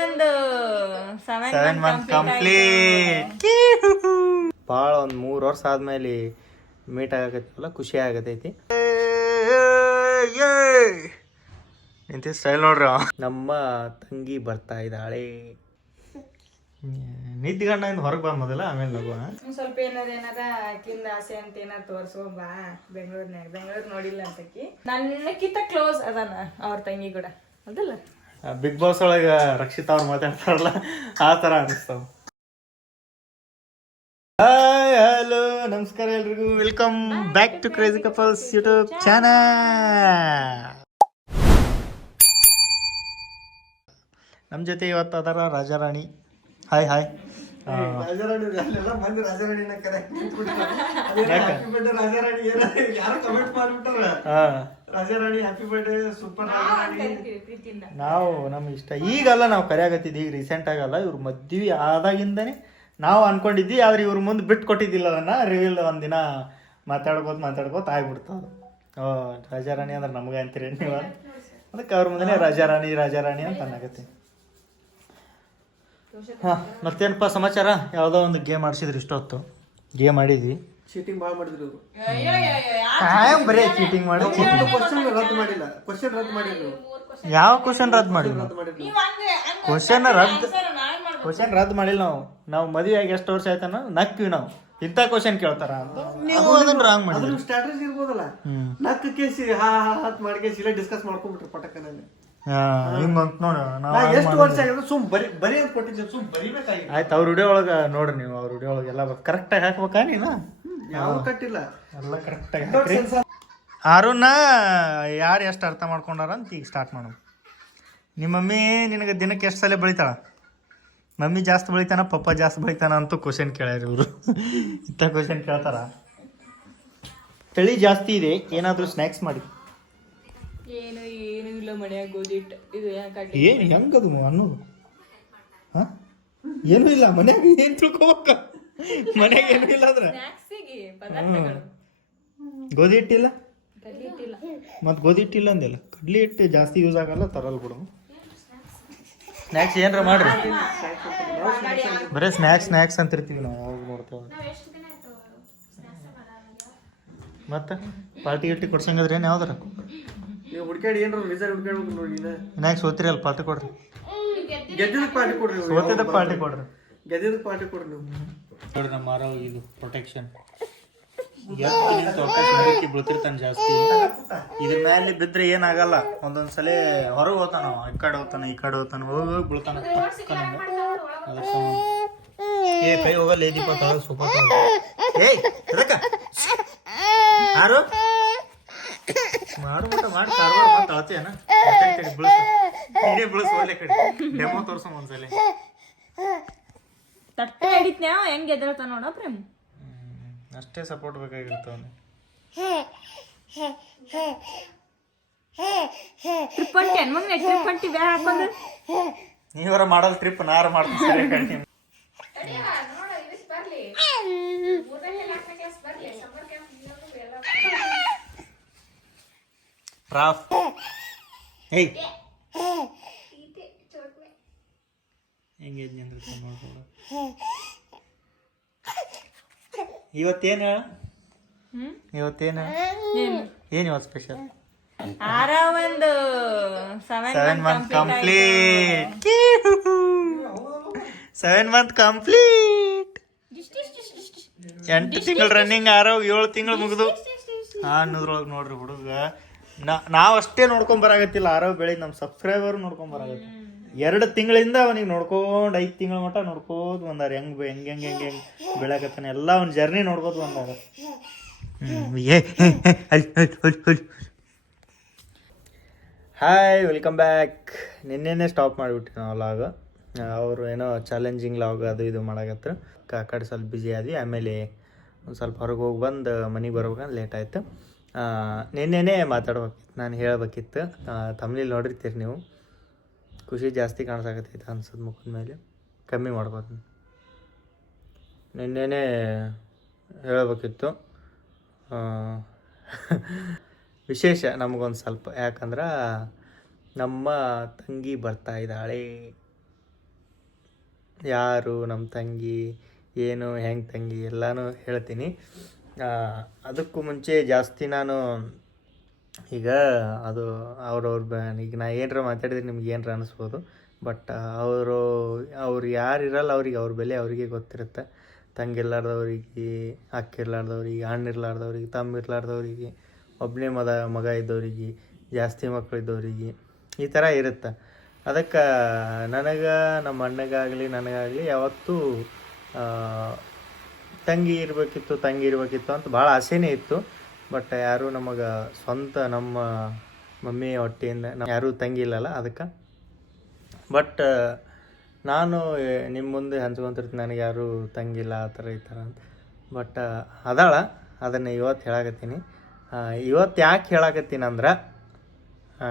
ಒಂದು 7 month complete. ಭಾಳ ಒಂದು 3 ವರ್ಷ ಆದ್ಮೇಲೆ ಮೀಟ್ ಆಗತ್ತಲ್ಲ, ಖುಷಿ ಆಗತೈತಿ. ನಿಂತಿ ಸ್ಟೈಲ್ ನೋಡ್ರಿ. ನಮ್ಮ ತಂಗಿ ಬರ್ತಾ ಇದ್ದಾಳೆ. ನಿದ್ಗಣ್ಣ ಹೊರಗೆ ಬಾ ಮೊದಲ, ಆಮೇಲೆ ನಗುವ. ಸ್ವಲ್ಪ ಏನಾರ ಆಕಿಂದ ಆಸೆ ಅಂತ ಏನಾರ ತೋರ್ಸೋ ಬಾ. ಬೆಂಗಳೂರು ನೋಡಿಲ್ಲ ಅಂತಕಿ ನನ್ನಕ್ಕಿಂತ ಕ್ಲೋಸ್ ಅದಾನ ಅವ್ರ ತಂಗಿ ಕೂಡ, ಅದಲ್ಲ ಬಿಗ್ ಬಾಸ್ ಒಳಗ ರಕ್ಷಿತಾ ಅವ್ರು ಮಾತಾಡ್ತಾರಲ್ಲ, ಆ ತರ ಅನಿಸ್ತಾವ. ಹಾಯ್ ಹಲೋ ನಮಸ್ಕಾರ ಎಲ್ರಿಗೂ, welcome back to crazy couples YouTube channel. ನಮ್ಮ ಜೊತೆ ಇವತ್ತು ಅದರ ರಾಜಾರಾಣಿ. Hi hi. ನಾವು ನಮ್ಗೆ ಇಷ್ಟ ಈಗಲ್ಲ, ನಾವು ಕರೆಯಾಗತ್ತಿದ್ವಿ ಈಗ ರೀಸೆಂಟ್ ಆಗಲ್ಲ. ಇವ್ರು ಮದ್ವಿ ಆದಾಗಿಂದನೇ ನಾವು ಅನ್ಕೊಂಡಿದ್ವಿ, ಆದ್ರೆ ಇವ್ರ ಮುಂದೆ ಬಿಟ್ಟು ಕೊಟ್ಟಿದ್ದಿಲ್ಲ. ಅದನ್ನ ರಿವೀಲ್ ಒಂದಿನ ಮಾತಾಡ್ಕೋತ ಆಗ್ಬಿಡ್ತಾವ. ರಾಜಾರಾಣಿ ಅಂದ್ರೆ ನಮ್ಗೆ ಅಂತೀರಿ ನೀವು, ಅದಕ್ಕೆ ಅವ್ರ ಮುಂದೆ ರಾಜಾರಾಣಿ ಅಂತ ಅನ್ನಾಗತ್ತೆ. ಹಾಂ, ಮತ್ತೇನಪ್ಪ ಸಮಾಚಾರ? ಯಾವುದೋ ಒಂದು ಗೇಮ್ ಆಡ್ಸಿದ್ರಿ ಇಷ್ಟೊತ್ತು. ಗೇಮ್ ಆಡಿದ್ವಿ, ಚೀಟಿಂಗ್ ಭಾಳ ಮಾಡಿದ್ರು ಇವರು. ಬರೀ ಚೀಟಿಂಗ್ ಮಾಡಿ ಕ್ವಶನ್ ರದ್ದು ಮಾಡಿಲ್ಲ. ಯಾವ ಕ್ವಶನ್ ರದ್ದು ಮಾಡಿಲ್ಲ? ಕ್ವಶನ್ ರದ್ದು ಮಾಡಿಲ್ಲ. ನಾವು ಮದುವೆ ಆಗಿ ಎಷ್ಟು ವರ್ಷ ಆಯ್ತಾನ ನಕ್ಕಿವಿ ನಾವು, ಇಂಥ ಕ್ವಶನ್ ಕೇಳ್ತಾರ ಅಂತ ನೀವು ಅದನ್ನ ರಾಂಗ್ ಮಾಡಿ. ಸ್ಟ್ರಾಟಜಿ ಇರ್ಬೋದಲ್ಲ, ನಕ್ಕ ಕೇಸಿ ಹತ್ ಮಾಡಿ ಇಲ್ಲ ಡಿಸ್ಕಸ್ ಮಾಡ್ಕೊಂಡ್ಬಿಟ್ರು ಪಟಕನಲ್ಲಿ. ಹಿಂಗಂತ ನೋಡಿ ಎಷ್ಟು ವರ್ಷ ಆಗಿದ್ರು ಸುಮ್ ಬರೀ ಅಂತ ಕೊಟ್ಟಿದ್ದೆ, ಸುಮ್ ಬರಿಬೇಕಾಗಿತ್ತು. ಆಯ್ತು, ಅವ್ರ ವಿಡಿಯೋ ಒಳಗ ನೋಡ್ರಿ ನೀವು, ಅವ್ರ ವಿಡಿಯೋ ಒಳಗೆ ಎಲ್ಲ ಕರೆಕ್ಟಾಗಿ ಹಾಕ್ಬೇಕಾ ನೀನು? ಯಾವ ಕಟ್ಟಿಲ್ಲ, ಎಲ್ಲ ಕರೆಕ್ಟಾಗಿ. ಆರುನ ಯಾರು ಎಷ್ಟು ಅರ್ಥ ಮಾಡ್ಕೊಂಡಾರ ಅಂತ ಈಗ ಸ್ಟಾರ್ಟ್ ಮಾಡೋಣ. ನಿಮ್ಮ ಮಮ್ಮಿ ನಿನಗೆ ದಿನಕ್ಕೆ ಎಷ್ಟು ಸಲ ಬೆಳಿತಾಳ? ಮಮ್ಮಿ ಜಾಸ್ತಿ ಬೆಳಿತಾನ, ಪಪ್ಪ ಜಾಸ್ತಿ ಬೆಳಿತಾನ ಅಂತೂ ಕ್ವಶನ್ ಕೇಳ್ಯಾರ ಇವರು. ಇಂಥ ಕ್ವಶನ್ ಕೇಳ್ತಾರ. ಚಳಿ ಜಾಸ್ತಿ ಇದೆ, ಏನಾದರೂ ಸ್ನ್ಯಾಕ್ಸ್ ಮಾಡಿ. ಏನು ಇಲ್ಲ ಮನ್ಯಾಗ ಗೋಧಿಟ್ಟು ಇದು ಏನು ಹೆಂಗದು ಅನ್ನೋದು? ಹಾಂ, ಏನೂ ಇಲ್ಲ ಮನ್ಯಾಗ, ಏನು ತಿಳ್ಕೊಬೇಕ? ಮನ್ಯಾಗ ಏನೂ ಇಲ್ಲ ಅಂದ್ರೆ ಗೋಧಿ ಹಿಟ್ಟಿಲ್ಲ, ಮತ್ತು ಗೋಧಿ ಹಿಟ್ಟಿಲ್ಲ ಅಂದಿಲ್ಲ. ಕಡ್ಲಿ ಹಿಟ್ಟು ಜಾಸ್ತಿ ಯೂಸ್ ಆಗಲ್ಲ, ತರಲ್ ಬಿಡು. ಸ್ನ್ಯಾಕ್ಸ್ ಏನಾರ ಮಾಡ್ರಿ, ಬರೀ ಸ್ನ್ಯಾಕ್ಸ್ ಅಂತಿರ್ತೀವಿ ನಾವು ಯಾವಾಗ ನೋಡ್ತೇವೆ. ಮತ್ತೆ ಪಾರ್ಟಿ ಗಿಟ್ಟಿ ಕೊಡ್ಸಂಗದ್ರಿ ಏನು ಯಾವ್ದಾರ? ನೀವು ಹುಡ್ಕಾಡಿ ಏನಾರ ರಿಸಲ್ಟ್ ಹುಡ್ಕಾಡ್ಬೇಕು ನೋಡಿ. ಸ್ನ್ಯಾಕ್ಸ್ ಓದ್ತಿರಿ ಅಲ್ಲ, ಪಾರ್ಟಿ ಕೊಡ್ರಿ. ಗೆದ್ದಿದ್ದಕ್ಕೆ ಪಾರ್ಟಿ ಕೊಡ್ರಿ, ಓದಿದ್ದಕ್ಕೆ ಪಾರ್ಟಿ ಕೊಡ್ರಿ. ಗೆದ್ದಿದ್ದಕ್ಕೆ ಪಾರ್ಟಿ ಕೊಡ್ರಿ ನೀವು. ನೋಡಿ ನಮ್ಮ ಮಾರೋ ಇದು ಪ್ರೊಟೆಕ್ಷನ್. ಬೀಳ್ತಿರ್ತಾನೆ ಜಾಸ್ತಿ. ಇದ್ರ ಮೇಲೆ ಬಿದ್ರೆ ಏನಾಗಲ್ಲ. ಒಂದೊಂದ್ಸಲ ಹೊರಗೆ ಹೋಗ್ತಾನ, ಈ ಕಡೆ ಹೋಗ್ತಾನ ಹೋಗಿ ಬೀಳ್ತಾನ. ಏ ಕೈ ಹೋಗಲ್ಲ, ಏದಿಪ್ಪ ತಳ ಸೂಪ ಯಾರು ಮಾಡ್ಬಿಟ್ಟ ಮಾಡಿ ಕಾರ್ಬಾರ್ ತಳತೇನ ಬಿಳಿಸ್ ಒಳ್ಳೆ ಕಡೆ ಡೆಮೋ ತೋರ್ಸಮ್ ಒಂದ್ಸಲ. ತಟ್ಟೆ ಹಿಡಿತ್ನ್ಯಾವ ಹೆಂಗ್ ಎದ್ದೇಳ್ತಾನ ನೋಡ ಪ್ರೇಮ್. ಅಷ್ಟೇ ಸಪೋರ್ಟ್ ಬೇಕಾಗಿರ್ತಾವ. ನೀವರ ಮಾಡಲ್ ಟ್ರಿಪ್ ನಾರ ಮಾಡ್ತೀನಿ. ಪ್ರಾಫ್ ಹೇಯ್ ಹೆಂಗಿದ್ನಿ ಅಂದ್ರೆ ನೋಡ್ಕೊಡ. ಇವತ್ತೇನು ಇವತ್ತು ಸ್ಪೆಷಲ್? ಒಂದು 7 month ಕಂಪ್ಲೀಟ್. 7 month complete. 8 ತಿಂಗಳು ರನ್ನಿಂಗ್, 7 ತಿಂಗಳು ಮುಗಿದು ಅನ್ನೋದ್ರೊಳಗೆ ನೋಡ್ರಿ ಹುಡುಗ. ನಾವು ಅಷ್ಟೇ ನೋಡ್ಕೊಂಬರಾಗತ್ತಿಲ್ಲ, ಆರವ್ ಬೆಳಿಗ್ಗೆ ನಮ್ಮ ಸಬ್ಸ್ಕ್ರೈಬರ್ ನೋಡ್ಕೊಂಬರಾಗತ್ತೆ. 2 ತಿಂಗಳಿಂದ ಅವನಿಗೆ ನೋಡ್ಕೊಂಡು 5 ತಿಂಗಳ ಮಟ್ಟ ನೋಡ್ಕೋದು ಬಂದಾರ. ಹೆಂಗೆ ಬೆಳಕತ್ತಾನೆ ಎಲ್ಲ ಅವ್ನ ಜರ್ನಿ ನೋಡ್ಕೋದು ಬಂದಾರ. Hi, welcome back. ನಿನ್ನೆನೇ ಸ್ಟಾಪ್ ಮಾಡಿಬಿಟ್ರಿ ನಾವು ಲಾಗ್. ಅವರು ಏನೋ ಚಾಲೆಂಜಿಂಗ್ ಲಾಗ್ ಅದು ಇದು ಮಾಡಕತ್ರ. ಕಡೆ ಸ್ವಲ್ಪ ಬ್ಯುಸಿ ಆದ್ವಿ. ಆಮೇಲೆ ಒಂದು ಸ್ವಲ್ಪ ಹೊರಗೆ ಹೋಗಿ ಬಂದು ಮನೆಗೆ ಬರ್ಬೇಕಂದ್ರೆ ಲೇಟ್ ಆಯಿತು. ನಿನ್ನೆನೇ ಮಾತಾಡ್ಬೇಕಿತ್ತು, ನಾನು ಹೇಳ್ಬೇಕಿತ್ತು. ತಮ್ನಿಲ್ ನೋಡಿರ್ತೀರಿ ನೀವು, ಖುಷಿ ಜಾಸ್ತಿ ಕಾಣಿಸಾಕತ್ತೈತೆ ಅನ್ಸೋದು ಮುಖದ ಮೇಲೆ. ಕಮ್ಮಿ ಮಾಡ್ಬೋದು. ನಿನ್ನೆನೇ ಹೇಳಬೇಕಿತ್ತು. ವಿಶೇಷ ನಮಗೊಂದು ಸ್ವಲ್ಪ, ಯಾಕಂದ್ರೆ ನಮ್ಮ ತಂಗಿ ಬರ್ತಾ ಇದ್ದಾಳೆ. ಯಾರು ನಮ್ಮ ತಂಗಿ ಏನು ಹೆಂಗೆ ತಂಗಿ ಎಲ್ಲನೂ ಹೇಳ್ತೀನಿ. ಅದಕ್ಕೂ ಮುಂಚೆ ಜಾಸ್ತಿ ನಾನು ಈಗ ಅದು ಈಗ ನಾ ಏನರ ಮಾತಾಡಿದ್ರೆ ನಿಮ್ಗೆ ಏನರ ಅನ್ನಿಸ್ಬೋದು. ಬಟ್ ಅವ್ರು ಯಾರು ಇರಲ್ಲ ಅವ್ರ ಬೆಲೆ ಅವರಿಗೆ ಗೊತ್ತಿರುತ್ತೆ. ತಂಗಿರ್ಲಾರ್ದವ್ರಿಗೆ, ಅಕ್ಕ ಇರ್ಲಾರ್ದವ್ರಿಗೆ, ಅಣ್ಣ ಇರ್ಲಾರ್ದವ್ರಿಗೆ, ತಮ್ಮ ಇರ್ಲಾರ್ದವ್ರಿಗೆ, ಒಬ್ಬನೇ ಮಗ ಇದ್ದವ್ರಿಗೆ, ಜಾಸ್ತಿ ಮಕ್ಳು ಇದ್ದವ್ರಿಗೆ ಈ ಥರ ಇರುತ್ತೆ. ಅದಕ್ಕೆ ನನಗೆ ನಮ್ಮ ಅಣ್ಣಗಾಗಲಿ ನನಗಾಗಲಿ ಯಾವತ್ತೂ ತಂಗಿ ಇರಬೇಕಿತ್ತು ಅಂತ ಭಾಳ ಆಸೆನೇ ಇತ್ತು. ಬಟ್ ಯಾರೂ ನಮಗೆ ಸ್ವಂತ ನಮ್ಮ ಮಮ್ಮಿ ಹೊಟ್ಟೆಯಿಂದ ಯಾರೂ ತಂಗಿ ಇಲ್ಲಲ್ಲ ಅದಕ್ಕೆ. ಬಟ್ ನಾನು ನಿಮ್ಮ ಮುಂದೆ ಹಂಚ್ಕೊಂತಿರ್ತೀನಿ ನನಗೆ ಯಾರೂ ತಂಗಿಲ್ಲ ಆ ಥರ ಈ ಥರ ಅಂತ. ಬಟ್ ಅದನ್ನು ಇವತ್ತು ಹೇಳಕತ್ತೀನಿ. ಇವತ್ತು ಯಾಕೆ ಹೇಳಕತ್ತೀನಿ ಅಂದ್ರೆ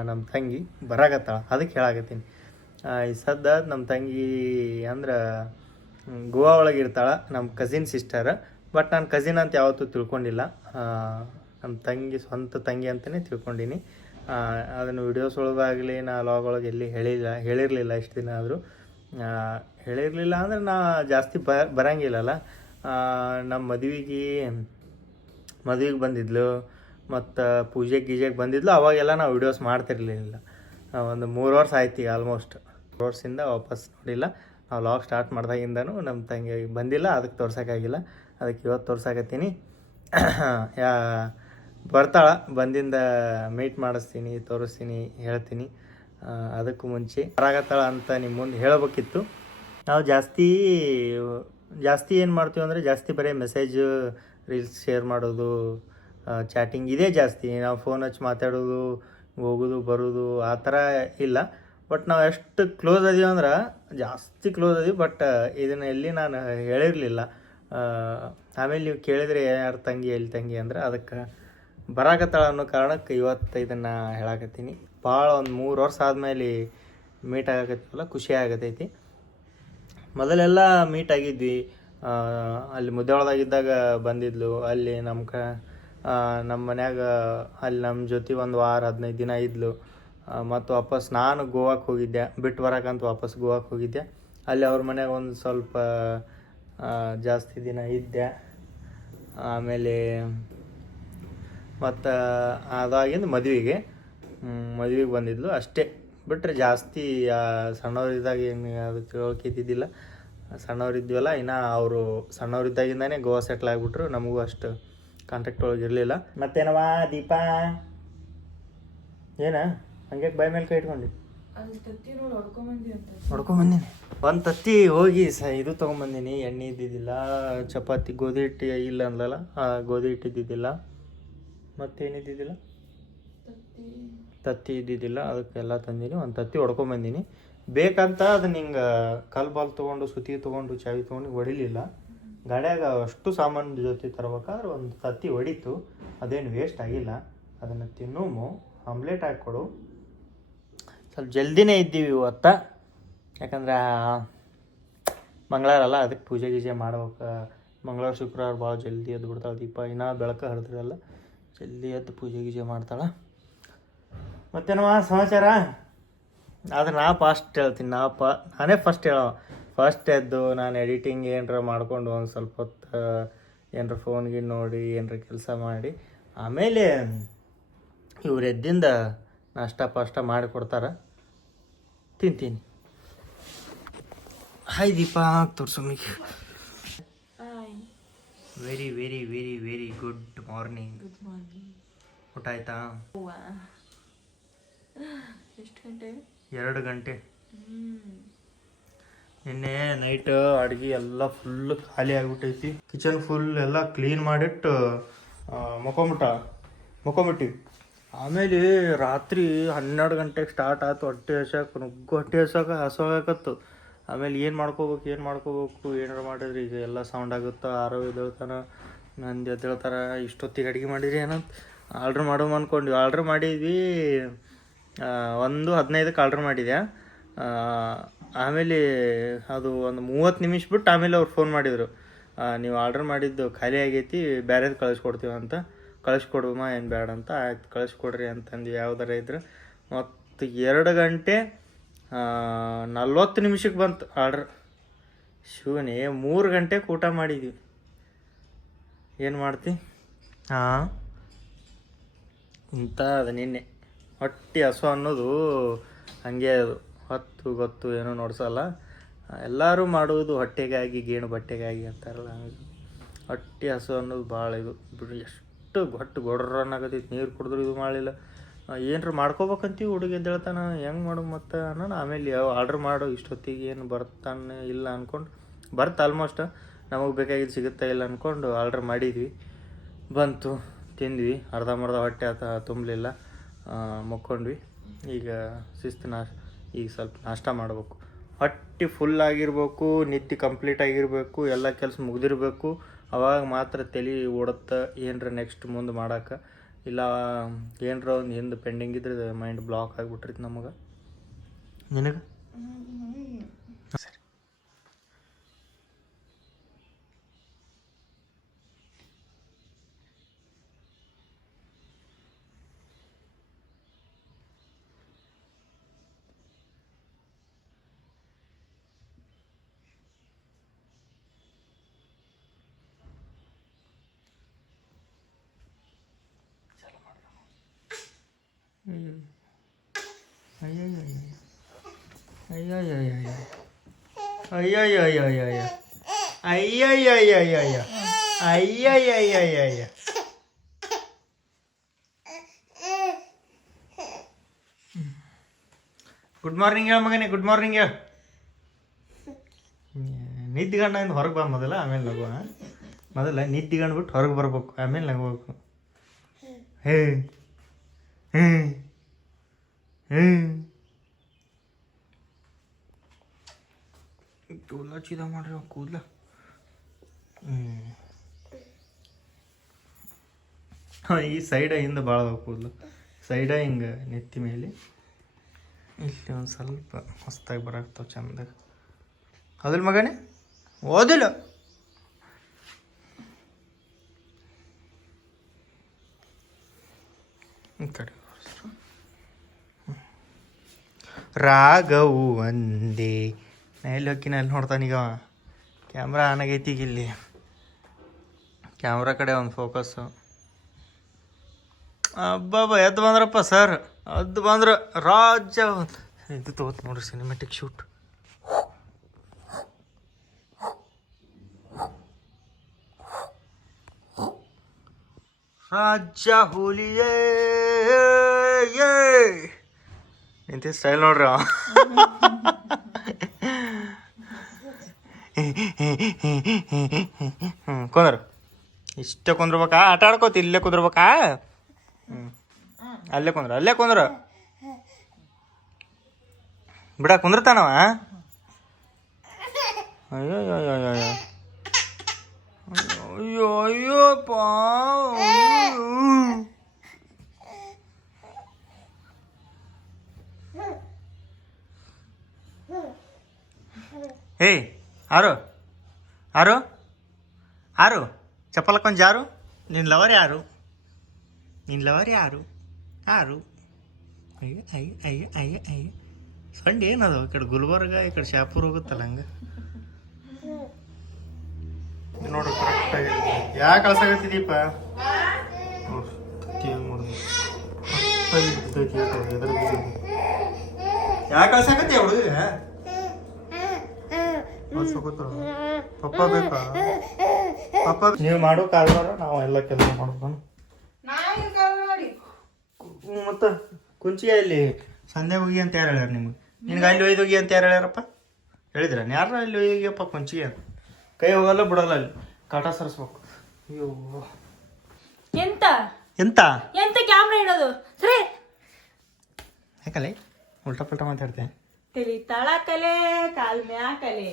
ನಮ್ಮ ತಂಗಿ ಬರಾಕತ್ತಾಳ ಅದಕ್ಕೆ ಹೇಳಕತ್ತೀನಿ. ಈ ಸದ್ದ ನಮ್ಮ ತಂಗಿ ಅಂದ್ರೆ ಗೋವಾ ಒಳಗೆ ಇರ್ತಾಳೆ, ನಮ್ಮ ಕಸಿನ್ ಸಿಸ್ಟರ್. ಬಟ್ ನಾನು ಕಸಿನ್ ಅಂತ ಯಾವತ್ತೂ ತಿಳ್ಕೊಂಡಿಲ್ಲ, ನಮ್ಮ ತಂಗಿ ಸ್ವಂತ ತಂಗಿ ಅಂತಲೇ ತಿಳ್ಕೊಂಡೀನಿ. ಅದನ್ನು ವಿಡಿಯೋಸ್ ಒಳಗಾಗಲಿ ನಾ ಲಾಗ್ ಒಳಗೆ ಎಲ್ಲಿ ಹೇಳಿರಲಿಲ್ಲ ಇಷ್ಟು ದಿನ ಆದರೂ. ಹೇಳಿರಲಿಲ್ಲ ಅಂದರೆ ನಾ ಜಾಸ್ತಿ ಬರಂಗಿಲ್ಲಲ್ಲ. ನಮ್ಮ ಮದುವೆಗೆ ಬಂದಿದ್ಲು ಮತ್ತು ಪೂಜೆಗೆ ಬಂದಿದ್ಲು. ಅವಾಗೆಲ್ಲ ನಾವು ವಿಡಿಯೋಸ್ ಮಾಡ್ತಿರ್ಲಿಲ್ಲ. ಒಂದು 3 ವರ್ಷ ಆಯ್ತು ಈಗ, ಆಲ್ಮೋಸ್ಟ್ 3 ವರ್ಷದಿಂದ ವಾಪಸ್ ನೋಡಿಲ್ಲ. ನಾವು ಲಾಗ್ ಸ್ಟಾರ್ಟ್ ಮಾಡ್ದಾಗಿಂದನೂ ನಮ್ಮ ತಂಗಿ ಬಂದಿಲ್ಲ, ಅದಕ್ಕೆ ತೋರ್ಸೋಕ್ಕಾಗಿಲ್ಲ. ಅದಕ್ಕೆ ಇವತ್ತು ತೋರ್ಸಾಕತ್ತೀನಿ. ಬರ್ತಾಳೆ, ಬಂದಿಂದ ಮೀಟ್ ಮಾಡಿಸ್ತೀನಿ, ತೋರಿಸ್ತೀನಿ, ಹೇಳ್ತೀನಿ. ಅದಕ್ಕೂ ಮುಂಚೆ ಬರಾಕತ್ತಾಳ ಅಂತ ನಿಮ್ಮ ಮುಂದೆ ಹೇಳಬೇಕಿತ್ತು. ನಾವು ಜಾಸ್ತಿ ಏನು ಮಾಡ್ತೀವಿ ಅಂದರೆ ಜಾಸ್ತಿ ಬರೀ ಮೆಸೇಜ್, ರೀಲ್ಸ್ ಶೇರ್ ಮಾಡೋದು, ಚಾಟಿಂಗ್ ಇದೇ ಜಾಸ್ತಿ. ನಾವು ಫೋನ್ ಹಚ್ಚಿ ಮಾತಾಡೋದು, ಹೋಗೋದು ಬರೋದು ಆ ಥರ ಇಲ್ಲ. ಬಟ್ ನಾವು ಎಷ್ಟು ಕ್ಲೋಸ್ ಅದೀವಿ ಅಂದ್ರೆ ಜಾಸ್ತಿ ಕ್ಲೋಸ್ ಅದೀವಿ. ಬಟ್ ಇದನ್ನು ಎಲ್ಲಿ ನಾನು ಹೇಳಿರಲಿಲ್ಲ. ಆಮೇಲೆ ನೀವು ಕೇಳಿದರೆ ಯಾರು ತಂಗಿ ಎಲ್ಲಿ ತಂಗಿ ಅಂದ್ರೆ ಅದಕ್ಕೆ ಬರಾಕತ್ತಾಳ ಅನ್ನೋ ಕಾರಣಕ್ಕೆ ಇವತ್ತು ಇದನ್ನು ಹೇಳಕತ್ತೀನಿ. ಭಾಳ ಒಂದು 3 ವರ್ಷ ಆದಮೇಲೆ ಮೀಟ್ ಆಗಕತ್ತೀವಲ್ಲ, ಖುಷಿ ಆಗತೈತಿ. ಮೊದಲೆಲ್ಲ ಮೀಟ್ ಆಗಿದ್ವಿ, ಅಲ್ಲಿ ಮುದ್ದೇಳದಾಗಿದ್ದಾಗ ಬಂದಿದ್ಲು. ಅಲ್ಲಿ ನಮ್ಮ ಮನ್ಯಾಗ ಅಲ್ಲಿ ನಮ್ಮ ಜೊತೆ ಒಂದು ವಾರ 15 ದಿನ ಇದ್ಲು. ಮತ್ತು ವಾಪಸ್ ನಾನು ಗೋವಾಕ್ಕೆ ಹೋಗಿದ್ದೆ, ಬಿಟ್ಟು ಬರೋಕ್ಕಂತ ವಾಪಸ್ ಗೋವಾಕ್ಕೆ ಹೋಗಿದ್ದೆ. ಅಲ್ಲಿ ಅವ್ರ ಮನ್ಯಾಗ ಒಂದು ಸ್ವಲ್ಪ ಜಾಸ್ತಿ ದಿನ ಇದ್ದೆ. ಆಮೇಲೆ ಮತ್ತು ಅದಾಗಿಂದ ಮದುವೆಗೆ ಬಂದಿದ್ಲು ಅಷ್ಟೇ. ಬಿಟ್ಟರೆ ಜಾಸ್ತಿ ಸಣ್ಣವರಿದ್ದಾಗ ಏನು ಅದು ತಿಳುವಳಿಕೆ ಇದ್ದಿದ್ದಿಲ್ಲ. ಸಣ್ಣವರಿದ್ವಲ್ಲ, ಇನ್ನು ಅವರು ಸಣ್ಣವರಿದ್ದಾಗಿಂದಾನೇ ಗೋವಾ ಸೆಟ್ಲ್ ಆಗಿಬಿಟ್ರು. ನಮಗೂ ಅಷ್ಟು ಕಾಂಟ್ಯಾಕ್ಟ್ ಒಳಗೆ ಇರಲಿಲ್ಲ. ಮತ್ತೇನವ ದೀಪಾ ಏನ ಹಂಗೆ ಬೈ ಮೇಲೆ ಕೈ ಇಟ್ಕೊಂಡು ಹೊಡ್ಕೊಂಬಂದಿನಿ. ಒಂದು ತತ್ತಿ ಹೋಗಿ ಇದು ತೊಗೊಂಬಂದಿನಿ. ಎಣ್ಣೆ ಇದ್ದಿದ್ದಿಲ್ಲ, ಚಪಾತಿ ಗೋಧಿ ಹಿಟ್ಟು ಇಲ್ಲ ಅಂದಲ್ಲ, ಗೋಧಿ ಹಿಟ್ಟು ಇದ್ದಿದ್ದಿಲ್ಲ, ಮತ್ತೇನಿದ್ದಿದ್ದಿಲ್ಲ, ತತ್ತಿ ಇದ್ದಿದ್ದಿಲ್ಲ. ಅದಕ್ಕೆಲ್ಲ ತಂದೀನಿ. ಒಂದು ತತ್ತಿ ಹೊಡ್ಕೊಂಬಂದಿನಿ. ಬೇಕಂತ ಅದನ್ನ ಹಿಂಗೆ ಕಲ್ಬಾಲ್ ತೊಗೊಂಡು ಸುತ್ತಿಗೆ ತೊಗೊಂಡು ಚಾವಿ ತೊಗೊಂಡು ಹೊಡಿಲಿಲ್ಲ. ಗಾಡಿಯಾಗ ಅಷ್ಟು ಸಾಮಾನು ಜೊತೆ ತರ್ಬೇಕಾದ್ರೆ ಒಂದು ತತ್ತಿ ಹೊಡಿತು. ಅದೇನು ವೇಸ್ಟ್ ಆಗಿಲ್ಲ. ಅದನ್ನು ತಿನ್ನೋಮು, ಆಮ್ಲೆಟ್ ಹಾಕ್ಕೊಡು. ಸ್ವಲ್ಪ ಜಲ್ದಿನೇ ಇದ್ದೀವಿ ಇವತ್ತು, ಯಾಕಂದ್ರೆ ಮಂಗಳವಾರ ಅಲ್ಲ, ಅದಕ್ಕೆ ಪೂಜೆ ಗೀಜೆ ಮಾಡ್ಬೇಕು. ಮಂಗಳವಾರ ಶುಕ್ರವಾರ ಭಾಳ ಜಲ್ದಿ ಎದ್ದು ಬಿಡ್ತಾಳೆ ದೀಪ. ಇನ್ನೂ ಬೆಳಕ ಹರಿದ್ರಲ್ಲ, ಜಲ್ದಿ ಎದ್ದು ಪೂಜೆ ಗೀಜೆ ಮಾಡ್ತಾಳೆ. ಮತ್ತೇನವ ಸಮಾಚಾರ? ಆದ್ರೆ ನಾ ಫಾಸ್ಟ್ ಹೇಳ್ತೀನಿ. ನಾನೇ ಫಸ್ಟ್ ಎದ್ದು ನಾನು ಎಡಿಟಿಂಗ್ ಏನರ ಮಾಡ್ಕೊಂಡು ಒಂದು ಸ್ವಲ್ಪ ಹೊತ್ತು ಏನರ ಫೋನ್ಗೆ ನೋಡಿ ಏನರ ಕೆಲಸ ಮಾಡಿ ಆಮೇಲೆ ಇವ್ರು ಎದ್ದಿಂದ ನಾಷ್ಟ ಮಾಡಿಕೊಡ್ತಾರೆ, ತಿಂತೀನಿ. ಹಾಯ್ ದೀಪಾ, ತೋರ್ಸೋಮಿಗೆ. Very very very very good morning. ಊಟ ಆಯ್ತಾ? ಎಷ್ಟು ಗಂಟೆ? 2 ಗಂಟೆ. ನಿನ್ನೆ ನೈಟ್ ಅಡುಗೆ ಎಲ್ಲ ಫುಲ್ ಖಾಲಿ ಆಗಿಬಿಟ್ಟೈತಿ. ಕಿಚನ್ ಫುಲ್ ಎಲ್ಲ ಕ್ಲೀನ್ ಮಾಡಿಟ್ಟು ಮಕ್ಕೊಂಬಿಟ್ಟಿವಿ. ಆಮೇಲೆ ರಾತ್ರಿ 12 ಗಂಟೆಗೆ ಸ್ಟಾರ್ಟ್ ಆಯ್ತು. ಹೊಟ್ಟೆ ಹಸವಾಗಕತ್ತು. ಆಮೇಲೆ ಏನು ಮಾಡ್ಕೋಬೇಕು ಏನಾರು ಮಾಡಿದ್ರಿ. ಈಗ ಎಲ್ಲ ಸೌಂಡ್ ಆಗುತ್ತಾ, ಆರೋ ಎದ್ದೇಳ್ತಾನೆ, ನಂದು ಎದ್ದೇಳ್ತಾರೆ. ಇಷ್ಟೊತ್ತಿಗೆ ಅಡುಗೆ ಮಾಡಿದ್ರಿ ಏನಂತ ಆರ್ಡ್ರ್ ಅಂದ್ಕೊಂಡ್ವಿ. ಆರ್ಡ್ರ್ ಮಾಡಿದ್ವಿ 1:15ಕ್ಕೆ ಆರ್ಡ್ರ್ ಮಾಡಿದೆ. ಆಮೇಲೆ ಅದು ಒಂದು 30 ನಿಮಿಷ ಬಿಟ್ಟು ಆಮೇಲೆ ಅವ್ರು ಫೋನ್ ಮಾಡಿದರು, ನೀವು ಆರ್ಡ್ರ್ ಮಾಡಿದ್ದು ಖಾಲಿ ಆಗೈತಿ, ಬೇರೆದು ಕಳಿಸ್ಕೊಡ್ತೀವಿ ಅಂತ. ಕಳಿಸ್ಕೊಡುವ ಏನು ಬೇಡ ಅಂತ. ಆಯ್ತು ಕಳಿಸ್ಕೊಡ್ರಿ ಅಂತಂದು ಯಾವ್ದಾರ ಇದ್ರೆ. ಮತ್ತು 2 ಗಂಟೆ 40 ನಿಮಿಷಕ್ಕೆ ಬಂತು ಆರ್ಡ್ರ್. ಶಿವನೇ 3 ಗಂಟೆಗೆ ಊಟ ಮಾಡಿದ್ವಿ. ಏನು ಮಾಡ್ತಿ? ಹಾಂ, ಇಂಥ ಅದು ನಿನ್ನೆ ಹೊಟ್ಟೆ ಹಸು ಅನ್ನೋದು ಹಾಗೆ ಅದು ಹೊತ್ತು ಗೊತ್ತು ಏನೋ ನೋಡ್ಸಲ್ಲ. ಎಲ್ಲರೂ ಮಾಡುವುದು ಹೊಟ್ಟೆಗಾಗಿ ಗೇಣು ಬಟ್ಟೆಗಾಗಿ ಅಂತಾರಲ್ಲ, ಹೊಟ್ಟೆ ಹಸು ಅನ್ನೋದು ಭಾಳ ಇದು ಬಿಡು. ಎಷ್ಟು ಹೊಟ್ಟು ಗೊಡ್ರನ್ನಾಗತೈತಿ, ನೀರು ಕುಡಿದ್ರು ಇದು ಮಾಡಲಿಲ್ಲ. ಏನರ ಮಾಡ್ಕೋಬೇಕಂತೀವಿ, ಹುಡುಗಿ ಅಂತ ಹೇಳ್ತಾನೆ, ಹೆಂಗೆ ಮಾಡು ಮತ್ತು ನಾನು ಆಮೇಲೆ ಆರ್ಡ್ರ್ ಮಾಡು, ಇಷ್ಟೊತ್ತಿಗೆ ಏನು ಬರ್ತಾನೆ ಇಲ್ಲ ಅಂದ್ಕೊಂಡು ಬರ್ತಾ ಆಲ್ಮೋಸ್ಟ್ ನಮಗೆ ಬೇಕಾಗಿದ್ದು ಸಿಗುತ್ತಾ ಇಲ್ಲ ಅಂದ್ಕೊಂಡು ಆರ್ಡ್ರ್ ಮಾಡಿದ್ವಿ. ಬಂತು, ತಿಂದ್ವಿ, ಅರ್ಧಂಬರ್ಧ ಹೊಟ್ಟೆ ತುಂಬಲಿಲ್ಲ, ಮುಕ್ಕೊಂಡ್ವಿ. ಈಗ ಈಗ ಸ್ವಲ್ಪ ನಾಷ್ಟ ಮಾಡಬೇಕು. ಹೊಟ್ಟೆ ಫುಲ್ ಆಗಿರ್ಬೇಕು, ನಿದ್ದೆ ಕಂಪ್ಲೀಟ್ ಆಗಿರಬೇಕು, ಎಲ್ಲ ಕೆಲಸ ಮುಗ್ದಿರಬೇಕು. ಅವಾಗ ಮಾತ್ರ ತಲೆ ಓಡುತ್ತೆ ಏನರ ನೆಕ್ಸ್ಟ್ ಮುಂದೆ ಮಾಡೋಕೆ. ಇಲ್ಲ ಏನರ ಒಂದು ಹಿಂದೆ ಪೆಂಡಿಂಗ್ ಇದ್ರೆ ಮೈಂಡ್ ಬ್ಲಾಕ್ ಆಗಿಬಿಟ್ರಿತ್ತು ನಮಗೆ. ನಿನಗೆ ಸರಿ. ಗುಡ್ ಮಾರ್ನಿಂಗ್ ಹೇಳ ಮಗನೇ, ಗುಡ್ ಮಾರ್ನಿಂಗ್ ಹೇಳ. ನಿದ್ದಿಗಂಡಿಂದ ಹೊರಗೆ ಬಾ ಮೊದಲ, ಆಮೇಲೆ ನಗುವ. ಮೊದಲ ನಿದ್ದಿಗಂಡ್ಬಿಟ್ಟು ಹೊರಗೆ ಬರ್ಬೇಕು, ಆಮೇಲೆ ನಗೋಬೇಕು. ಹೇ ಕೂದಲ ಚೀದ ಮಾಡ್ರಿ ಕೂದಲ. ಈ ಸೈಡ ಹಿಂದೆ ಭಾಳ ಕೂದಲು, ಸೈಡ ಹಿಂಗೆ ನೆತ್ತಿ ಮೇಲೆ ಇಲ್ಲಿ ಒಂದು ಸ್ವಲ್ಪ ಮಸ್ತಾಗಿ ಬರಾಕ್ತಾವ ಚಂದಾಗ. ಹೌದಿಲ್ಲ ಮಗನೇ? ಓದಿಲ್ಲ ಕಡೆ ರಾಗವು ಒಂದೇ. ನಾ ಎಲ್ಲಿ ಹೋಗ್ತೀನಿ ಅಲ್ಲಿ ನೋಡ್ತಾನೀಗ. ಕ್ಯಾಮ್ರಾ ಆನ್ ಆಗೈತಿ ಈಗ, ಇಲ್ಲಿ ಕ್ಯಾಮ್ರಾ ಕಡೆ ಒಂದು ಫೋಕಸ್ಸು. ಅಬ್ಬಬ್ಬ ಎದ್ದು ಬಂದ್ರಪ್ಪ ಸರ್, ಎದ್ದು ಬಂದ್ರೆ ರಾಜ. ಇದು ತಗೋತ ನೋಡ್ರಿ ಸಿನಿಮ್ಯಾಟಿಕ್ ಶೂಟ್. ರಾಜ ಹುಲಿಯೇ ನಿಂತಿ ಸ್ಟೈಲ್ ನೋಡ್ರಿ. ಕುಂದ್ರ ಇಷ್ಟೇ ಕುಂದ್ರಬೇಕಾ? ಆಟ ಆಡ್ಕೋತಿ ಇಲ್ಲೇ ಕುಂದ್ರಬೇಕಾ? ಅಲ್ಲೇ ಕುಂದ್ರ ಬಿಡ, ಕುಂದ್ರತಾನವ. ಅಯ್ಯೋ ಅಯ್ಯೋ ಅಯ್ಯೋಪ್ಪ. ಏಯ್ ಆರು ಆರು ಆರು ಚಪ್ಪಲಕ್ಕೊಂದು ಜಾರು. ನಿನ್ನ ಲವರ್ ಯಾರು? ಯಾರು? ಅಯ್ಯ ಅಯ್ಯ ಅಯ್ಯ ಅಯ್ಯ ಅಯ್ಯ ಸೊಂಡಿ ಏನದು? ಈ ಕಡೆ ಗುಲ್ಬರ್ಗ, ಈ ಕಡೆ ಶಾಪುರ್ ಹೋಗುತ್ತಲ್ಲ ಹಂಗೆ ನೋಡು. ಕರೆಕ್ಟಾಗಿ ಯಾಕೆ ಕಳ್ಸಾಗತ್ತಿದೀಪ? ಯಾಕೆ ಕಳ್ಸಾಕತ್ತಿ ಹುಡುಗ? ಪಪ್ಪ ಬೇಕಾ? ಪಪ್ಪ ನೀವು ಮಾಡೋ ಕಾರವಾರ ನಾವು ಎಲ್ಲ ಕೆಲಸ ಮಾಡ್ಕೊಂಡು ಮತ್ತು ಕುಂಚಿ ಅಲ್ಲಿ ಸಂದೆ ಹೋಗಿ ಅಂತ ಯಾರು ಹೇಳ್ಯಾರ ನಿಮ್ಗೆ? ನಿನ್ಗೆ ಅಲ್ಲಿ ಒಯ್ದು ಹೋಗಿ ಅಂತ ಯಾರು ಹೇಳ್ಯಾರಪ್ಪ? ಹೇಳಿದ್ರ ಯಾರು ಅಲ್ಲಿ ಒಯ್ಯೋಗಿಯಪ್ಪ ಕುಂಚಿಗೆ ಅಂತ? ಕೈ ಹೋಗಲ್ಲ ಬಿಡಲ್ಲ, ಅಲ್ಲಿ ಕಾಟ ಸರಿಸ್ಬೇಕು. ಅಯ್ಯೋ ಎಂತ ಎಂತ ಎಂತ ಕ್ಯಾಮ್ರಾ ಇಡೋದು ಸರಿ ಯಾಕಲೆ ಉಲ್ಟಾ ಪಲ್ಟಾ ಮಾತಾಡ್ತೇನೆ. ತಳಕಲೆ ಕಾಲ್ ಮ್ಯಾಕಲೆ.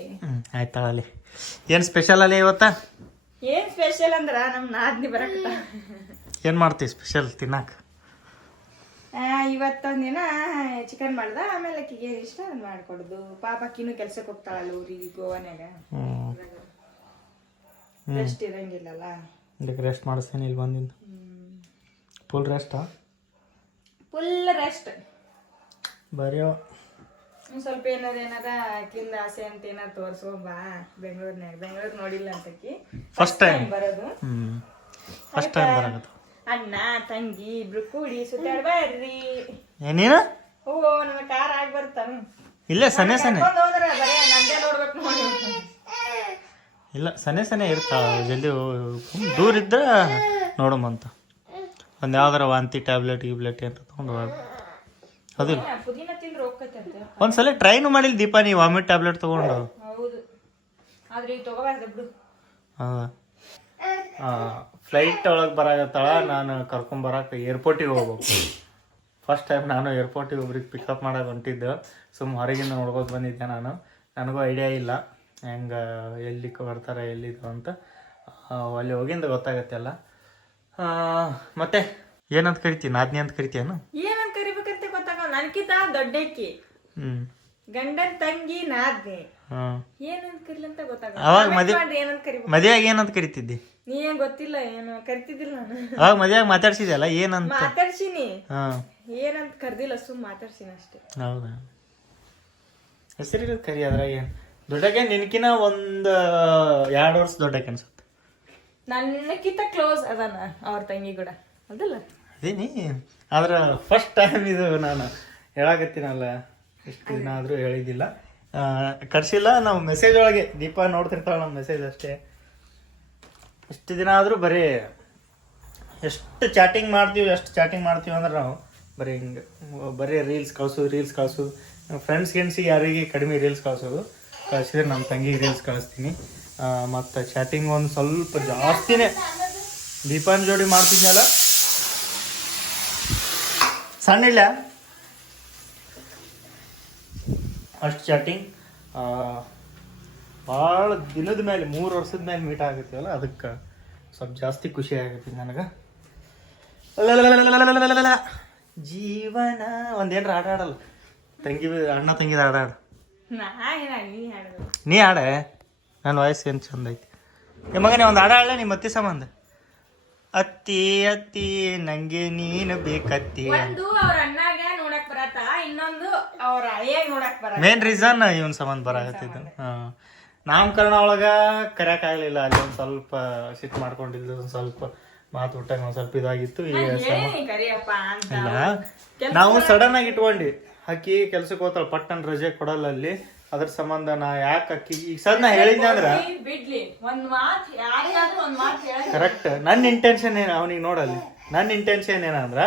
ಆಯ್ತಾಳಲ್ಲಿ. ಏನು ಸ್ಪೆಷಲ್ ಅಲ್ಲೇ ಇವತ್ತ? ಏನು ಸ್ಪೆಷಲ್ ಅಂದ್ರ ನಮ್ಮ ನಾದ್ನಿ ಬರಕತ್ತ. ಏನು ಮಾಡ್ತೀವಿ ಸ್ಪೆಷಲ್ ತಿನ್ನಾಕ? ಇವತ್ತೊಂದಿನ ಚಿಕನ್ ಮಾಡ್ದ, ಆಮೇಲೆ ಆಕಿಗೆ ಏನು ಇಷ್ಟ ಅದು ಮಾಡ್ಕೊಡುದು. ಪಾಪ ಆಕಿನೂ ಕೆಲ್ಸಕ್ಕೆ ಹೋಗ್ತಾಳಲ್ಲ ಊರಿಗೆ, ಗೋವಾನ್ಯಾಗ. ರೆಸ್ಟ್ ಇರಂಗಿಲ್ಲಲ್ಲ, ಇದಕ್ಕೆ ರೆಸ್ಟ್ ಮಾಡಿಸ್ತೇನೆ ಇಲ್ಲಿ ಬಂದಿಂದ. ಫುಲ್ ರೆಸ್ಟಾ? Full rest. ಬರೆಯೋ ಒಂದ್ ಸ್ವಲ್ಪ ಏನಾರ ಆಕಿಂದ ಆಸೆ ಅಂತ ಏನಾರ ತೋರ್ಸ್ಕೊಂಬಾ ಬೆಂಗಳೂರು ನೋಡಿಲ್ಲ ಅಂತಕಿ ಫಸ್ಟ್ ಟೈಮ್ ಬರೋದು. ಫಸ್ಟ್ ಟೈಮ್ ಬರಾಕತ್ತ. ಅಣ್ಣ ತಂಗಿ ಇಬ್ರು ಕೂಡಿ ಸುತ್ತಾಡ್ಬಾರ್ರಿ. ನೀನು ಓ ನನ್ನ ಕಾರ್ ಆಗಿ ಬರ್ತಾನ ಇಲ್ಲೇ ಸನೆ ಹೋದ್ರ ಬರೇ ನಂದೇ ನೋಡ್ಬೇಕು ನೋಡಿ. ಇಲ್ಲ ಸನೆ ಇರ್ತಾವ ಜಲ್ದಿ ದೂರ ಇದ್ರೆ ನೋಡಮಂತ ಒಂದು ಯಾವ್ದಾರ ವಾಂತಿ ಟ್ಯಾಬ್ಲೆಟ್ ಅಂತ ತೊಗೊಂಡು ಅದಿಲ್ಲ ಪುದೀನ ತಿಂದ್ರೆ ಹೋಗ್ತೈತೆ. ಒಂದ್ಸಲ ಟ್ರೈನು ಮಾಡಿಲ್ಲ ದೀಪಾ ನೀ ವಾಮಿಟ್ ಟ್ಯಾಬ್ಲೆಟ್ ತೊಗೊಂಡು. ಹೌದು ಆದ್ರೆ ಈಗ ತಗೋಬಾರ್ದು ಬಿಡು. ಹೌದಾ ಫ್ಲೈಟ್ ಒಳಗೆ ಬರಾಕತ್ತಾಳ. ನಾನು ಕರ್ಕೊಂಬರಕ್ಕೆ ಏರ್ಪೋರ್ಟಿಗೆ ಹೋಗ್ಬೇಕು. ಫಸ್ಟ್ ಟೈಮ್ ನಾನು ಏರ್ಪೋರ್ಟಿಗೆ ಒಬ್ರಿಗೆ ಪಿಕಪ್ ಮಾಡಕ್ಕೆ ಹೊಂಟಿದ್ದೆ. ಹೊರಗಿಂದ ನೋಡ್ಬೋದು ಬಂದಿದ್ದೆ ನಾನು. ನನಗೂ ಐಡಿಯಾ ಇಲ್ಲ ಹೆಂಗೆ ಎಲ್ಲಿ ಬರ್ತಾರೆ ಎಲ್ಲಿದ್ದು ಅಂತ. ಅಲ್ಲಿ ಹೋಗಿಂದ ಗೊತ್ತಾಗತ್ತೆ ಅಲ್ಲ. ಮತ್ತೆ ಏನಂತ ಕರಿತೀನಿ? ನಾದ್ನಿ ಅಂತ ಕರಿತೀಯನು? ಏನಂತ ಕರಿಬೇಕಂತ ಗೊತ್ತಾಗ. ನನ್ಕಿಂತ ದೊಡ್ಡಕ್ಕಿ ಗಂಡನ್ ತಂಗಿ ನಾದ್ನಿ ಏನಂತ ಕರಿಲಂತ ಗೊತ್ತಾಗ. ಅವಾಗ ಏನಂತ ಕರಿಬೇಕು? ಮದುವೆಯಾಗ ಏನಂತ ಕರಿತಿದ್ದಿ? ನೀ ಏನ್ ಗೊತ್ತಿಲ್ಲ ಏನು ಕರಿತಿದ್ದಿಲ್ಲ ನಾನು. ಅವಾಗ ಮದುವೆಯಾಗ ಮಾತಾಡ್ಸಿದ್ಯಲ್ಲ ಏನಂತ? ಮಾತಾಡ್ಸಿನಿ. ಏನಂತ ಕರ್ದಿಲ್ಲ ಮಾತಾಡ್ಸಿನಿ ಅಷ್ಟೇ. ಹೌದಾ ಹೆಸರಿರೋದು ಕರಿ. ಅದ್ರಾಗ ಏನು ದೊಡ್ಡಕ್ಕೆ ನಿನ್ಕಿನ ಒಂದು 2 ವರ್ಷ ದೊಡ್ಡಕ್ಕೆ ಅನ್ಸುತ್ತೆ. ನನ್ನಕ್ಕಿಂತ ಕ್ಲೋಸ್ ಅದಾನ ಅವ್ರ ತಂಗಿ ಕೂಡ ಅದಲ್ಲ ಅದೇನಿ. ಆದ್ರೆ ಫಸ್ಟ್ ಟೈಮ್ ಇದು ನಾನು ಹೇಳಾಕತ್ತೀನಲ್ಲ. ಎಷ್ಟು ದಿನ ಆದರೂ ಹೇಳಿದ್ದಿಲ್ಲ, ಕರ್ಸಿಲ್ಲ. ನಾವು ಮೆಸೇಜ್ ಒಳಗೆ ದೀಪ ನೋಡ್ತಿರ್ತಾಳೆ ನಮ್ಮ ಮೆಸೇಜ್ ಅಷ್ಟೇ. ಇಷ್ಟು ದಿನ ಆದರೂ ಬರೀ ಎಷ್ಟು ಚಾಟಿಂಗ್ ಮಾಡ್ತೀವಿ ಅಂದ್ರೆ ನಾವು ಬರೀ ರೀಲ್ಸ್ ಕಳ್ಸೋದು. ಫ್ರೆಂಡ್ಸ್ಗೆ ಯಾರಿಗೆ ಕಡಿಮೆ ರೀಲ್ಸ್ ಕಳಿಸಿದ್ರೆ ನಮ್ಮ ತಂಗಿಗೆ ರೀಲ್ಸ್ ಕಳಿಸ್ತೀನಿ. ಮತ್ತು ಚಾಟಿಂಗ್ ಒಂದು ಸ್ವಲ್ಪ ಜಾಸ್ತಿನೇ ದೀಪಾನ್ ಜೋಡಿ ಮಾಡ್ತಿದ್ನಲ್ಲ. ಸಣ್ಣ ಇಲ್ಲ ಅಷ್ಟು ಚಾಟಿಂಗ್. ಭಾಳ ದಿನದ ಮೇಲೆ 3 ವರ್ಷದ ಮೇಲೆ ಮೀಟ್ ಆಗತ್ತೀವಲ್ಲ, ಅದಕ್ಕೆ ಸ್ವಲ್ಪ ಜಾಸ್ತಿ ಖುಷಿ ಆಗತ್ತೆ ನನಗೆ. ಜೀವನ ಒಂದೇನ್ರ ಆಟ ಆಡಲ್ಲ ಅಣ್ಣ ತಂಗಿದ ಆಡ ನೀ ಆಡ. ನನ್ನ ವಯಸ್ಸು ಏನು ಚಂದ ಐತಿ. ಮಗನೇ ಒಂದು ಆಡ ಆಡಲೇ ನಿಮ್ಮ ಅತ್ತಿ ಸಂಬಂಧ. ಅತ್ತಿ ಅತ್ತಿ ನಂಗೆ ನೀನು ಬೇಕತ್ತಿ. ಮೇನ್ ರೀಸನ್ ಇವನ್ ಸಂಬಂಧ ಬರಾಕತ್ತಿದ್ದು. ನಾಮಕರಣ ಒಳಗ ಕರ್ಯಾಕ್ ಆಗ್ಲಿಲ್ಲ. ಅಲ್ಲಿ ಒಂದ್ ಸ್ವಲ್ಪ ಸಿಟ್ ಮಾಡ್ಕೊಂಡಿದ್ದು, ಒಂದ್ ಸ್ವಲ್ಪ ಮಾತು ಊಟ ಒಂದ್ ಸ್ವಲ್ಪ ಇದಾಗಿತ್ತು. ಇಲ್ಲ ನಾವು ಸಡನ್ ಆಗಿ ಇಟ್ಕೊಂಡಿ. ಅಕ್ಕಿ ಕೆಲ್ಸಕ್ಕೆ ಹೋಗ್ತಾಳ, ಪಟ್ಟನ್ ರಜೆ ಕೊಡಲ್ಲ ಅಲ್ಲಿ. ಅದ್ರ ಸಂಬಂಧ ನಾ ಯಾಕೆ ಅಕ್ಕಿ ಈಗ ಸದ್ ನಾ ಹೇಳಿದ್ದೆ ಅಂದ್ರ ಕರೆಕ್ಟ್. ನನ್ನ ಇಂಟೆನ್ಷನ್ ಏನು ಅವನಿಗೆ ನೋಡಲ್ಲಿ. ನನ್ನ ಇಂಟೆನ್ಷನ್ ಏನಂದ್ರ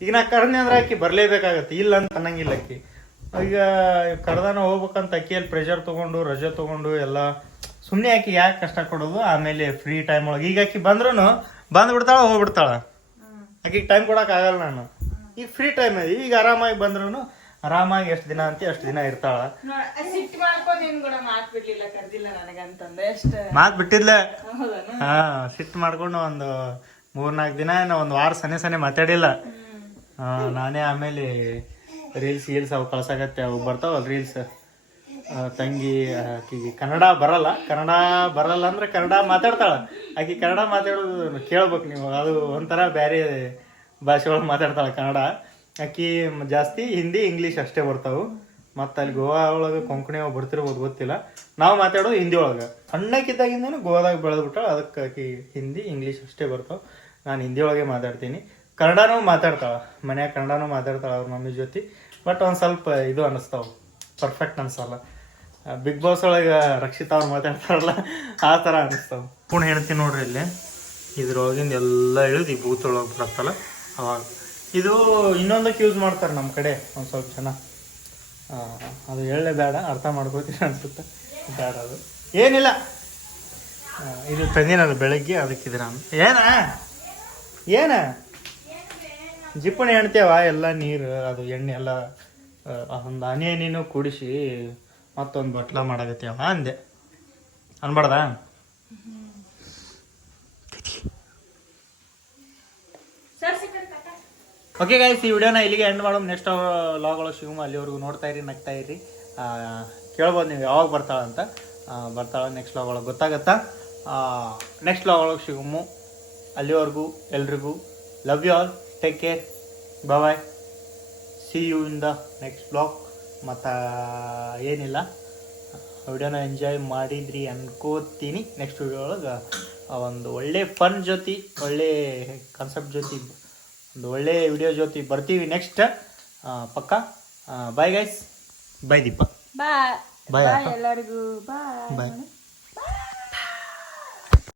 ಈಗ ನಾ ಕರ್ದೆ ಅಂದ್ರೆ ಅಕ್ಕಿ ಬರ್ಲೇಬೇಕಾಗತ್ತೆ. ಇಲ್ಲ ಅಂತ ಅನ್ನಂಗಿಲ್ಲ ಅಕ್ಕಿ. ಈಗ ಕರ್ದಾನ ಹೋಗ್ಬೇಕಂತ ಅಕ್ಕಿಯಲ್ಲಿ ಪ್ರೆಷರ್ ತೊಗೊಂಡು ರಜೆ ತೊಗೊಂಡು ಎಲ್ಲ ಸುಮ್ಮನೆ ಆಕಿ ಯಾಕೆ ಕಷ್ಟ ಕೊಡೋದು. ಆಮೇಲೆ ಫ್ರೀ ಟೈಮ್ ಒಳಗೆ ಈಗ ಆಕಿ ಬಂದ್ರೂ ಬಂದ್ಬಿಡ್ತಾಳ, ಹೋಗ್ಬಿಡ್ತಾಳ. ಆಕಿಗೆ ಟೈಮ್ ಕೊಡೋಕೆ ಆಗಲ್ಲ ನಾನು. ಈಗ ಫ್ರೀ ಟೈಮ್ ಇದೆ. ಈಗ ಆರಾಮಾಗಿ ಬಂದ್ರೂ ಆರಾಮಾಗಿ ಎಷ್ಟು ದಿನ ಅಂತ ಅಷ್ಟು ದಿನ ಇರ್ತಾಳ. ಮಾತು ಬಿಟ್ಟಿದ್ಲ. ಸಿಟ್ಟು ಮಾಡ್ಕೊಂಡು ಒಂದು 3-4 ದಿನ ಒಂದು ವಾರ ಸನೆ ಮಾತಾಡಿಲ್ಲ. ನಾನೇ ಆಮೇಲೆ ರೀಲ್ಸ್ ಅವು ಕಳ್ಸಾಗತ್ತೆ. ಅವು ಬರ್ತಾವಲ್ಲ ರೀಲ್ಸ್. ತಂಗಿ ಆಕಿಗೆ ಕನ್ನಡ ಬರಲ್ಲ ಅಂದ್ರೆ ಕನ್ನಡ ಮಾತಾಡ್ತಾಳ. ಆಕಿ ಕನ್ನಡ ಮಾತಾಡೋದು ಕೇಳ್ಬೇಕು ನೀವು. ಅದು ಒಂಥರ ಬೇರೆ ಭಾಷೆ ಒಳಗೆ ಮಾತಾಡ್ತಾಳೆ ಕನ್ನಡ. ಆಕಿ ಜಾಸ್ತಿ ಹಿಂದಿ ಇಂಗ್ಲೀಷ್ ಅಷ್ಟೇ ಬರ್ತಾವು. ಮತ್ತು ಅಲ್ಲಿ ಗೋವಾ ಒಳಗೆ ಕೊಂಕಣಿ ಅವು ಬರ್ತಿರ್ಬೋದು, ಗೊತ್ತಿಲ್ಲ. ನಾವು ಮಾತಾಡೋದು ಹಿಂದಿ ಒಳಗೆ. ಸಣ್ಣಕ್ಕಿದ್ದಾಗಿಂದನೂ ಗೋವಾದಾಗ ಬೆಳೆದ್ಬಿಟ್ಟಾಳ. ಅದಕ್ಕೆ ಆಕಿ ಹಿಂದಿ ಇಂಗ್ಲೀಷ್ ಅಷ್ಟೇ ಬರ್ತಾವೆ. ನಾನು ಹಿಂದಿ ಒಳಗೆ ಮಾತಾಡ್ತೀನಿ. ಕನ್ನಡನೂ ಮಾತಾಡ್ತಾಳೆ, ಮನ್ಯಾಗ ಕನ್ನಡನೂ ಮಾತಾಡ್ತಾಳೆ ಅವ್ರ ಮಮ್ಮಿ ಜೊತೆ. ಬಟ್ ಒಂದು ಸ್ವಲ್ಪ ಇದು ಅನ್ನಿಸ್ತಾವೆ, ಪರ್ಫೆಕ್ಟ್ ಅನ್ಸಲ್ಲ. ಬಿಗ್ ಬಾಸ್ ಒಳಗೆ ರಕ್ಷಿತಾ ಅವ್ರು ಮಾತಾಡ್ತಾರಲ್ಲ ಆ ಥರ ಅನ್ನಿಸ್ತಾವೆ. ಪುಣೆ ಹೇಳ್ತೀನಿ ನೋಡ್ರಿ. ಇಲ್ಲಿ ಇದ್ರೊಳಗಿಂದ ಎಲ್ಲ ಇಳಿದು ಈ ಬೂತ್ ಒಳಗೆ ಬರುತ್ತಲ್ಲ ಅವಾಗ. ಇದು ಇನ್ನೊಂದಕ್ಕೆ ಯೂಸ್ ಮಾಡ್ತಾರೆ ನಮ್ಮ ಕಡೆ ಒಂದು ಸ್ವಲ್ಪ ಜನ. ಅದು ಹೇಳಲೇ ಬೇಡ, ಅರ್ಥ ಮಾಡ್ಕೋತೀರಿ ಅನ್ಸುತ್ತೆ. ಬೇಡ, ಅದು ಏನಿಲ್ಲ. ಇದು ತಂದಿನದು ಬೆಳಗ್ಗೆ, ಅದಕ್ಕಿದ್ರೆ ಏನ ಜಿಪ್ಪಣಿ ಎಣ್ತೇವ ಎಲ್ಲ ನೀರು ಅದು ಎಣ್ಣೆ ಎಲ್ಲ ಒಂದು ಹನಿ ಹನಿನೂ ಕುಡಿಸಿ ಮತ್ತೊಂದು ಬಟ್ಲ ಮಾಡಾಕತ್ತೀವ ಅಂದೆ. ಅನ್ಬಾರ್ದ? ಓಕೆ ಗೈಸ್, ಈ ವಿಡಿಯೋನ ಇಲ್ಲಿಗೆ ಎಂಡ್ ಮಾಡೋದು. ನೆಕ್ಸ್ಟ್ ಲಾಗ್ಗಳು ಸಿಗುಮ. ಅಲ್ಲಿವರೆಗೂ ನೋಡ್ತಾ ಇರಿ, ನಗ್ತಾ ಇರಿ. ಕೇಳ್ಬೋದು ನೀವು ಯಾವಾಗ ಬರ್ತಾಳಂತ. ಬರ್ತಾಳ ನೆಕ್ಸ್ಟ್ ಲಾಗ್ ಒಳಗೆ ಗೊತ್ತಾಗತ್ತಾ. ನೆಕ್ಸ್ಟ್ ಲಾಗ್ ಒಳಗೆ ಸಿಗುಮು. ಅಲ್ಲಿವರೆಗೂ ಎಲ್ರಿಗೂ love you all. Take care. Bye. See you in the next blog. ಮತ್ತು ಏನಿಲ್ಲ, ವಿಡಿಯೋನ ಎಂಜಾಯ್ ಮಾಡಿದ್ರಿ ಅನ್ಕೋತೀನಿ. ನೆಕ್ಸ್ಟ್ ವಿಡಿಯೋ ಒಳಗೆ ಒಂದು ಒಳ್ಳೆ ಫನ್ ಜೊತೆ, ಒಳ್ಳೆ ಕಾನ್ಸೆಪ್ಟ್ ಜೊತೆ, ಒಂದು ಒಳ್ಳೆ ವಿಡಿಯೋ ಜೊತೆ ಬರ್ತೀವಿ ನೆಕ್ಸ್ಟ್ ಪಕ್ಕ. Bye guys. ಬಾಯ್ ದೀಪ. ಬಾಯ್ ಬಾಯ್ ಎಲ್ಲರಿಗೂ ಬಾಯ್. ಬಾಯ್.